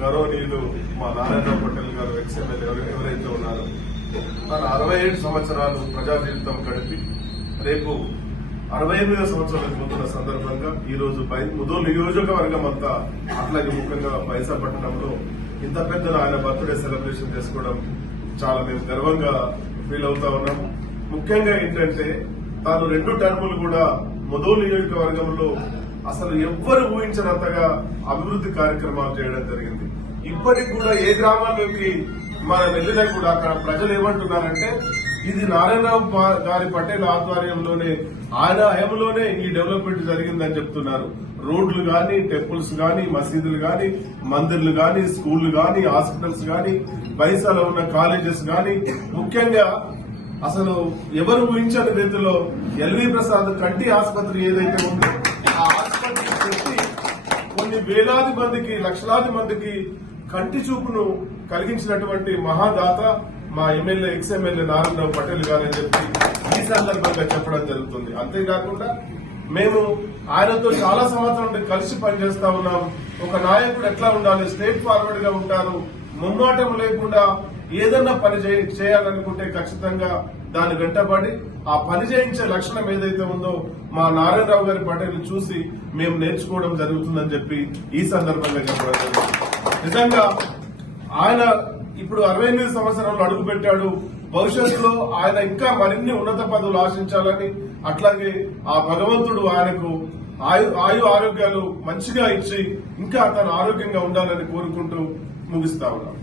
గౌరవనీయులు మా నారాయణరావు పటేల్ గారు ఎక్స్ఎమ్మెల్యే ఎవరైతే ఉన్నారో తన 67 సంవత్సరాలు ప్రజా జీవితం గడిపి రేపు 68వ సంవత్సరాలకు ముందున్న సందర్భంగా ఈ రోజు ముదోల్ నియోజకవర్గం అంతా అట్లాగే ముఖ్యంగా బైసా పట్టణంలో ఇంత పెద్ద ఆయన బర్త్డే సెలబ్రేషన్ చేసుకోవడం చాలా మేము గర్వంగా ఫీల్ అవుతా ఉన్నాము. ముఖ్యంగా ఏంటంటే తాను 2 టర్ములు కూడా ముదోల్ నియోజకవర్గంలో అసలు ఎవ్వరు ఊహించినంతగా అభివృద్ధి కార్యక్రమాలు చేయడం జరిగింది. ఇప్పటికి కూడా ఏ గ్రామాల్లోకి మనం వెళ్ళినా కూడా అక్కడ ప్రజలు ఏమంటున్నారంటే ఇది నారాయణరావు గారి పటేల్ ఆధ్వర్యంలోనే ఆయన హయంలోనే ఈ డెవలప్మెంట్ జరిగిందని చెప్తున్నారు. రోడ్లు గాని, టెంపుల్స్ గాని, మసీదులు గాని, మందిర్లు గాని, స్కూళ్లు గాని, హాస్పిటల్స్ గాని, బైసాలో ఉన్న కాలేజెస్ గాని, ముఖ్యంగా అసలు ఎవరు ఊహించని రీతిలో ఎల్వి ప్రసాద్ కంటి ఆసుపత్రి ఏదైతే ఉందో ఆ ఆసుపత్రి పెట్టి కొన్ని వేలాది మందికి, లక్షలాది మందికి కంటి చూపును కలిగించినటువంటి మహాదాత మా ఎమ్మెల్యే ఎక్స్ఎమ్మెల్యే నారాయణరావు పటేల్ గారని చెప్పి ఈ సందర్భంగా చెప్పడం జరుగుతుంది. అంతేకాకుండా మేము ఆయనతో చాలా సంవత్సరాల నుండి కలిసి పనిచేస్తా ఉన్నాం. ఒక నాయకుడు ఎట్లా ఉండాలి, స్ట్రేట్ ఫార్వర్డ్ గా ఉంటారు, ముమ్మాటం లేకుండా ఏదన్నా పని చేయాలనుకుంటే ఖచ్చితంగా దాని వెంటబడి ఆ పని చేయించే లక్షణం ఏదైతే ఉందో మా నారాయణరావు గారి పటేల్ చూసి మేము నేర్చుకోవడం జరుగుతుందని చెప్పి ఈ సందర్భంగా చెప్పడం జరిగింది. నిజంగా ఆయన ఇప్పుడు 68 సంవత్సరాలు అడుగుపెట్టాడు. భవిష్యత్తులో ఆయన ఇంకా మరిన్ని ఉన్నత పదవులు ఆశించాలని, అట్లాగే ఆ భగవంతుడు ఆయనకు ఆయు ఆరోగ్యాలు మంచిగా ఇచ్చి ఇంకా తను ఆరోగ్యంగా ఉండాలని కోరుకుంటూ ముగిస్తా ఉన్నాం.